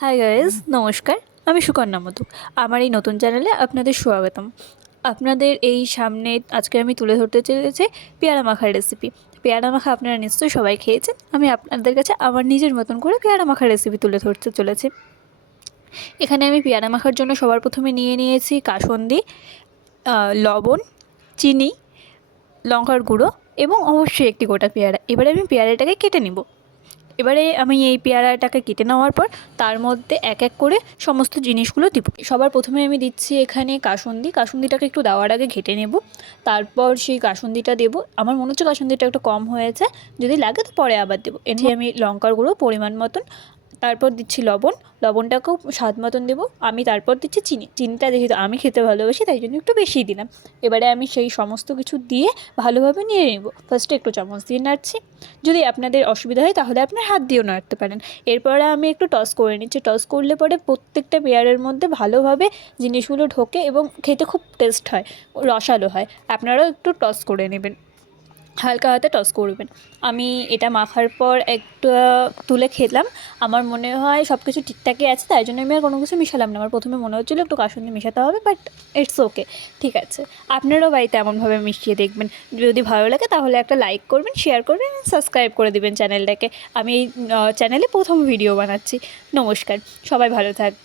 Hi guys, নমস্কার। আমি সুকন্যা মধু। আমার এই নতুন চ্যানেলে আপনাদের স্বাগতম। আপনাদের এই সামনে আজকে আমি তুলে ধরতে চলেছি পেয়ারা মাখার রেসিপি। পেয়ারা মাখা আপনারা নিশ্চয়ই সবাই খেয়েছেন। আমি আপনাদের কাছে আমার নিজের মতন করে পেয়ারা মাখার রেসিপি তুলে ধরতে চলেছি। এখানে আমি পেয়ারা মাখার জন্য সবার প্রথমে নিয়ে নিয়েছি কাসুন্দি, লবণ, চিনি, লঙ্কার গুঁড়ো এবং অবশ্যই একটি গোটা পেয়ারা। এবারে আমি পেয়ারাটাকে কেটে নিব। এবারে আমি এই পেয়ারাটাকে কেটে নেওয়ার পর তার মধ্যে এক এক করে সমস্ত জিনিসগুলো দিব। সবার প্রথমে আমি দিচ্ছি এখানে কাসুন্দিটাকে একটু দেওয়ার আগে ঘেটে নেব। তারপর সেই কাসুন্দিটা দেবো। আমার মনে হচ্ছে কাসুন্দিটা একটু কম হয়েছে, যদি লাগে তো পরে আবার দেবো। এতে আমি লঙ্কার গুঁড়ো পরিমাণ মতন, তারপর দিচ্ছি লবণটাকেও স্বাদ মতন দেবো আমি। তারপর দিচ্ছি চিনিটা যেহেতু আমি খেতে ভালোবাসি তাই জন্য একটু বেশিই দিলাম। এবারে আমি সেই সমস্ত কিছু দিয়ে ভালোভাবে নিয়ে নেব। ফার্স্টে একটু চামচ দিয়ে নাড়ছি, যদি আপনাদের অসুবিধা হয় তাহলে আপনার হাত দিয়েও নাড়তে পারেন। এরপরে আমি একটু টস করে নিচ্ছি। টস করলে পরে প্রত্যেকটা পেয়ারের মধ্যে ভালোভাবে জিনিসগুলো ঢোকে এবং খেতে খুব টেস্ট হয়, রসালো হয়। আপনারাও একটু টস করে নেবেন, হালকা হাতে টস করবেন। আমি এটা মাখার পর একটা তুলে খেলাম। আমার মনে হয় সব কিছু ঠিকঠাকই আছে, তাই জন্য আমি আর কোনো কিছু মিশালাম না। আমার প্রথমে মনে হচ্ছিলো একটু কাসুন্দি মেশাতে হবে, বাট ইটস ওকে, ঠিক আছে। আপনারাও বাড়িতে এমনভাবে মিশিয়ে দেখবেন। যদি ভালো লাগে তাহলে একটা লাইক করবেন, শেয়ার করবেন, সাবস্ক্রাইব করে দেবেন চ্যানেলটাকে। আমি এই চ্যানেলে প্রথম ভিডিও বানাচ্ছি। নমস্কার, সবাই ভালো থাকবেন।